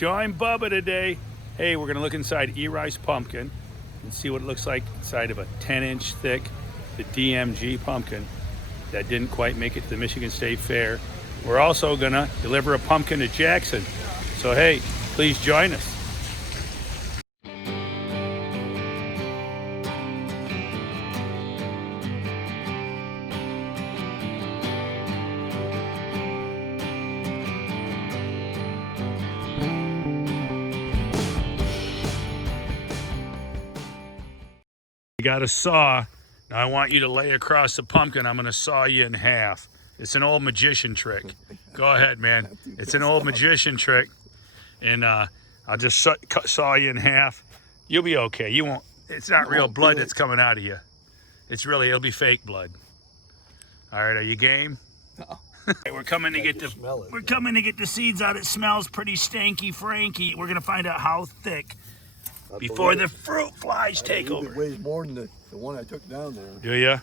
Join Bubba today. Hey, we're gonna look inside Eri's pumpkin and see what it looks like inside of a 10-inch thick, the DMG pumpkin that didn't quite make it to the Michigan State Fair. We're also gonna deliver a pumpkin to Jackson. So hey, please join us. You got a saw. Now I want you to lay across the pumpkin. I'm gonna saw you in half. It's an old magician trick. Go ahead, man. It's an old magician trick. And I'll just saw you in half. You'll be okay. You won't, it's not real blood that's coming out of you. It'll be fake blood. All right, are you game? No. We're coming to get the seeds out. It smells pretty stanky franky. We're gonna find out how thick before the fruit flies take over. It weighs more than the one I took down there. Do ya?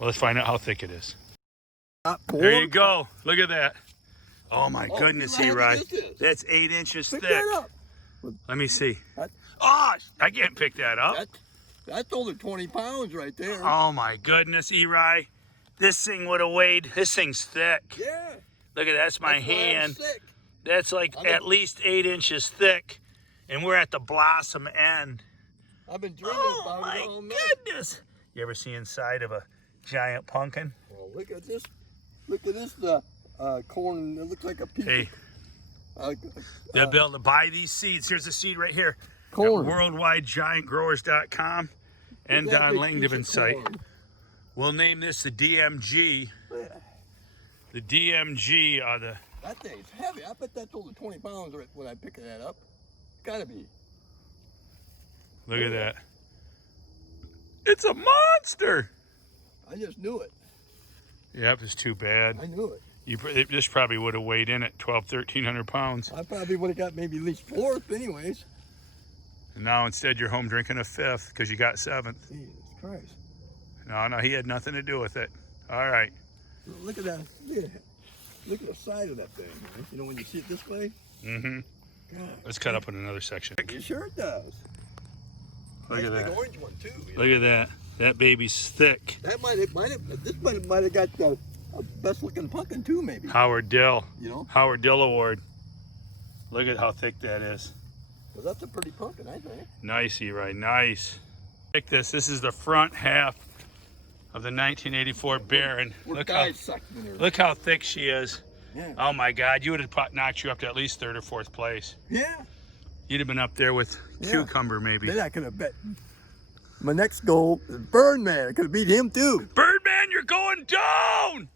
Well, let's find out how thick it is. There you go. Look at that. Oh my goodness, Eri. That's 8 inches thick. That up. Let me see. Oh, I can't pick that up. That's only 20 pounds right there. Oh my goodness, Eri. This thing would have weighed, this thing's thick. Yeah. Look at that's my hand. That's like at least 8 inches thick. And we're at the blossom end. I've been dreaming about it all night. Oh my goodness. You ever see inside of a giant pumpkin? Well, look at this. Look at this corn. It looks like a piece. Hey, they'll be able to buy these seeds. Here's a seed right here. Corn. WorldwideGiantGrowers.com and Don Langdon's site. We'll name this the DMG. Yeah. The DMG That thing's heavy. I bet that's over 20 pounds when I pick that up. Gotta be. Look at that. It's a monster. I just knew it. Yep, it's too bad. I knew it. This probably would have weighed in at 1,300 pounds. I probably would have got maybe at least fourth anyways. And now instead you're home drinking a fifth because you got seventh. Jesus Christ. No, he had nothing to do with it. All right. Look at that. Look at the side of that thing, man. You know when you see it this way? Mm-hmm. God. Let's cut up in another section. You sure it does. Look at that. Big orange one too. Look at that. That baby's thick. That might have got the best looking pumpkin too, maybe. Howard Dill. You know? Howard Dill Award. Look at how thick that is. Well, that's a pretty pumpkin, I think. Nice, Eri. Nice. Take this. This is the front half of the 1984 Baron. Look how thick she is. Yeah. Oh my God, you would have knocked you up to at least 3rd or 4th place. Yeah. You'd have been up there with Cucumber, maybe. Then I could have bet. My next goal is Birdman. I could have beat him too. Birdman, you're going down.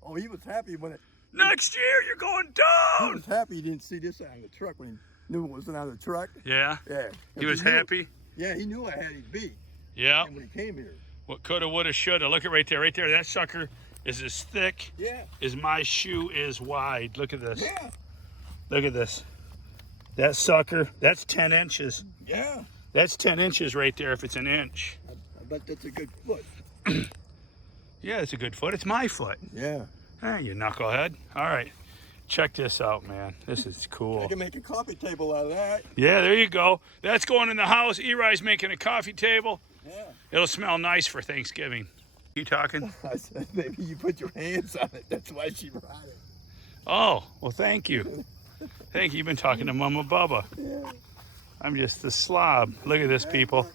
Oh, he was happy when it. Next year, you're going He down. was happy he didn't see this on the truck when he knew it wasn't on the truck. Yeah. Yeah. He was happy. Yeah, he knew I had him beat. Yeah. And when he came here. What coulda, woulda, shoulda. Look at right there. Right there. That sucker is as thick as my shoe is wide. Look at this. Yeah. Look at this. That sucker, that's 10 inches. Yeah. That's 10 inches right there if it's an inch. I bet that's a good foot. Yeah, it's a good foot. It's my foot. Yeah. Hey, you knucklehead. All right. Check this out, man. This is cool. I can make a coffee table out of that. Yeah, there you go. That's going in the house. Eri's making a coffee table. Yeah. It'll smell nice for Thanksgiving. You talking? I said maybe you put your hands on it. That's why she brought it. Oh, well, thank you. Thank you. You've been talking to Mama Bubba. Yeah. I'm just the slob. Look at this, people.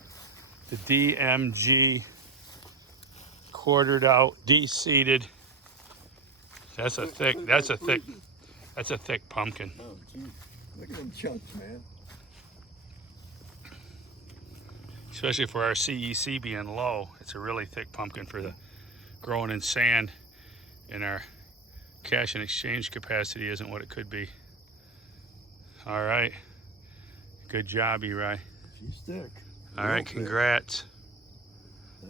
The DMG quartered out, de-seeded. That's a thick pumpkin. Oh, geez. Look at them chunks, man. Especially for our CEC being low. It's a really thick pumpkin for the growing in sand, and our cash and exchange capacity isn't what it could be. All right. Good job, Eri. She's thick. All right, congrats.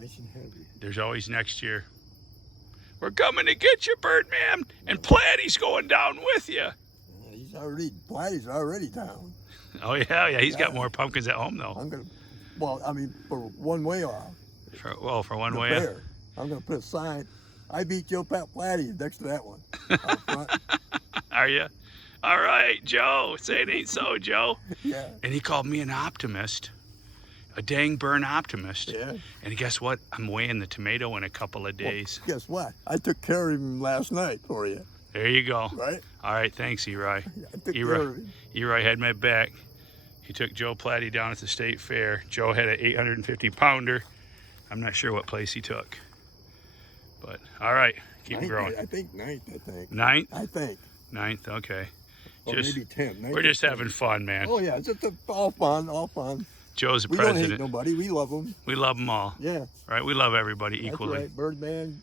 Nice and heavy. There's always next year. We're coming to get you, Birdman, and Platy's going down with you. Platy's already down. Oh yeah, he's got more pumpkins at home though. I'm gonna, well, I mean, for one way off. For one way off. I'm gonna put a sign. I beat Joe Pat Platy next to that one. Out front. Are you? All right, Joe. Say it ain't so, Joe. Yeah. And he called me an optimist. A dang burn optimist. Yeah. And guess what? I'm weighing the tomato in a couple of days. Well, guess what? I took care of him last night for you. There you go. Right? All right, thanks, Eri. I took care of him. Eri had my back. He took Joe Platty down at the state fair. Joe had an 850 pounder. I'm not sure what place he took. But all right, keep growing. I think ninth, Ninth? I think. Ninth, okay. Or maybe 10th. We're just having fun, man. Oh, yeah, just all fun, all fun. Joe's the We president. don't hate nobody. We love them. We love them all. Yeah. Right? We love everybody That's equally. right, Birdman.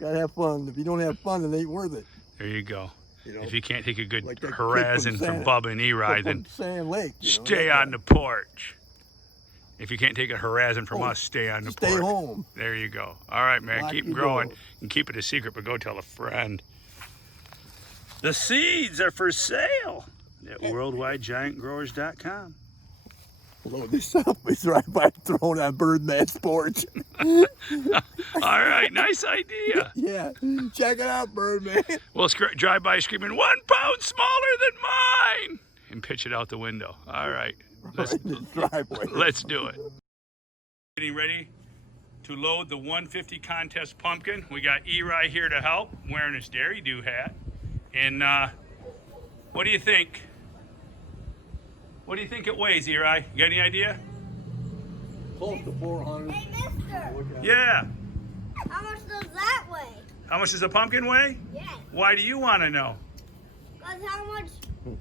Gotta have fun. If you don't have fun, it ain't worth it. There you go. You know, If you can't take a good like that kid harassing from Bubba and Eri, then from Sand Lake. stay on the porch. If you can't take a harassing from us, stay on the porch. Stay home. There you go. All right, man. Lock Keep your growing. door. And keep it a secret, but go tell a friend. The seeds are for sale at worldwidegiantgrowers.com. Load this up. It's right by throwing on Birdman's porch. All right, nice idea. Yeah, check it out, Birdman. We'll drive by screaming, 1 pound smaller than mine, and pitch it out the window. All right, Right in the driveway. let's do it. Getting ready to load the 150 contest pumpkin. We got Eri here to help, wearing his Dairy Do hat. And what do you think? What do you think it weighs, Eri? You got any idea? Close to 400. Hey, mister, Yeah. how much does that weigh? How much does a pumpkin weigh? Yeah, Why do you want to know? because how much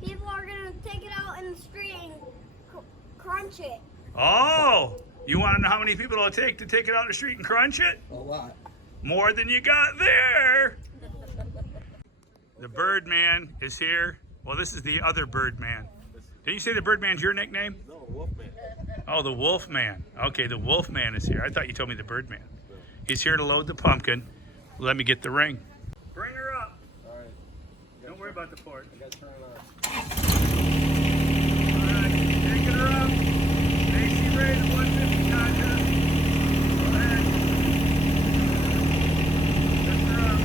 people are going to take it out in the street and crunch it. Oh, you want to know how many people it'll take to take it out in the street and crunch it? A lot. More than you got there. The Birdman is here. Well, this is the other Birdman. Did you say the Birdman's your nickname? No, Wolfman. Oh, the Wolfman. Okay, the Wolfman is here. I thought you told me the Birdman. He's here to load the pumpkin. Let me get the ring. Bring her up. All right. Don't worry about the port. I got to turn it on. All right, taking her up. Stacy Ray, the 150 contest. Go ahead. Lift her up.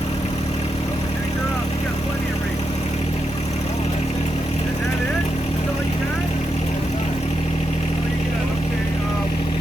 Take her up. You got plenty of rings. Is that it? That's all you got? All you got. Okay.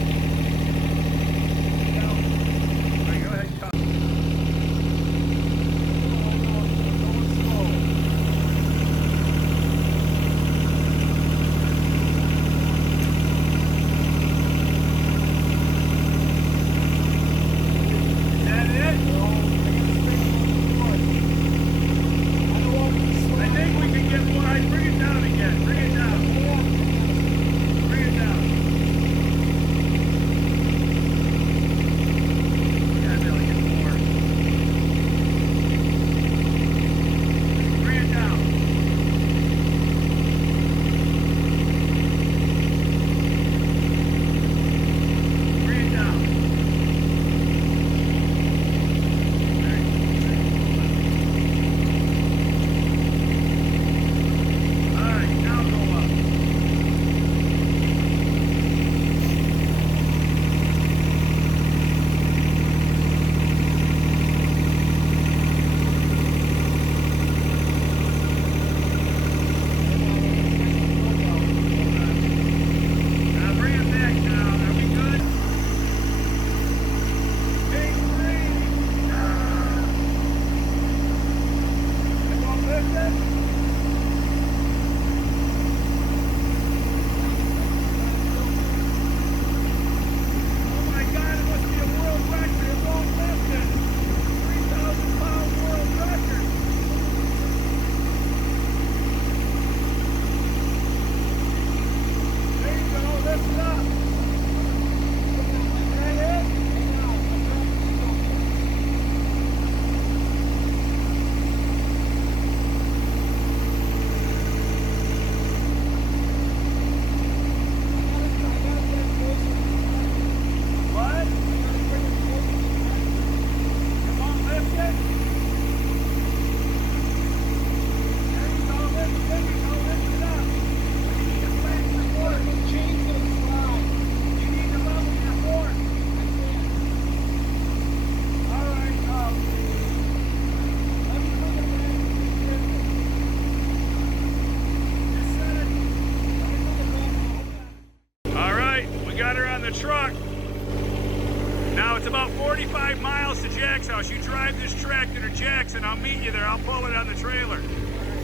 Now it's about 45 miles to Jack's house. You drive this tractor to Jack's and I'll meet you there. I'll pull it on the trailer.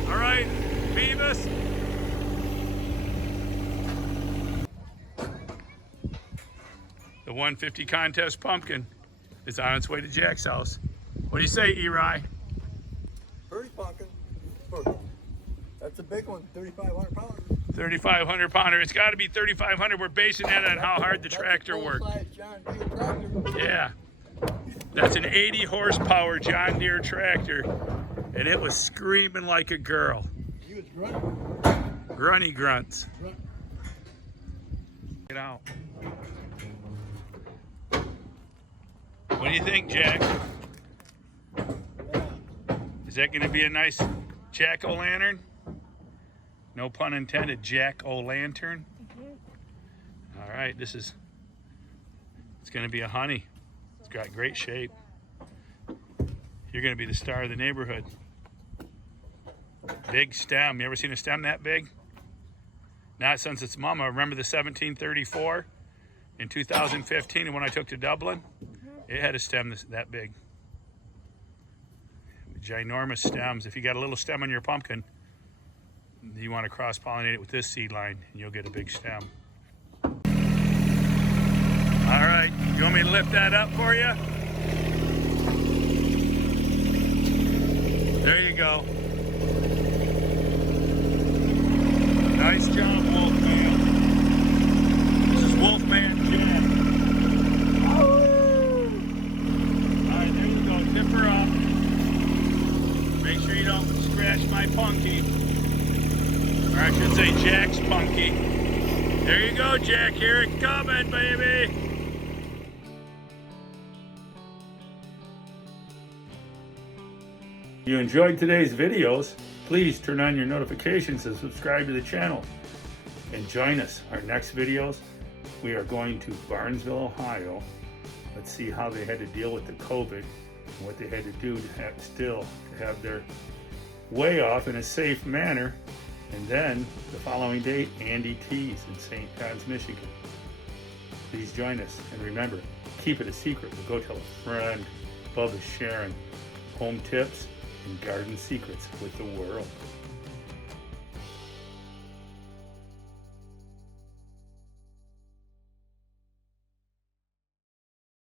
All right, Beavis? The 150 contest pumpkin is on its way to Jack's house. What do you say, Eri? Pretty pumpkin. That's a big one, 3,500 pounds. 3,500 pounder. It's got to be 3,500. We're basing that on how hard the tractor worked. Full-size John Deere tractor. Yeah. That's an 80 horsepower John Deere tractor. And it was screaming like a girl. He was grunting. Grunty grunts. Grunt. Get out. What do you think, Jack? Is that going to be a nice jack-o'-lantern? No pun intended, jack-o'-lantern. All right, it's going to be a honey. It's got great shape. You're going to be the star of the neighborhood. Big stem. You ever seen a stem that big? Not since its mama. Remember the 1734 in 2015 when I took to Dublin? It had a stem that big. Ginormous stems. If you got a little stem on your pumpkin, you want to cross-pollinate it with this seed line and you'll get a big stem. All right, you want me to lift that up for you? There you go. Nice job, Wolfman. This is Wolfman Jack. All right, there you go. Tip her up. Make sure you don't scratch my punky. Or I should say Jack's punky. There you go, Jack. Here it coming, baby. If you enjoyed today's videos, please turn on your notifications and subscribe to the channel. And join us. Our next videos, we are going to Barnesville, Ohio. Let's see how they had to deal with the COVID and what they had to do to have their way off in a safe manner. And then the following day, Andy T's in St. John's, Michigan. Please join us. And remember, keep it a secret, but go tell a friend. Bubba's sharing home tips and garden secrets with the world.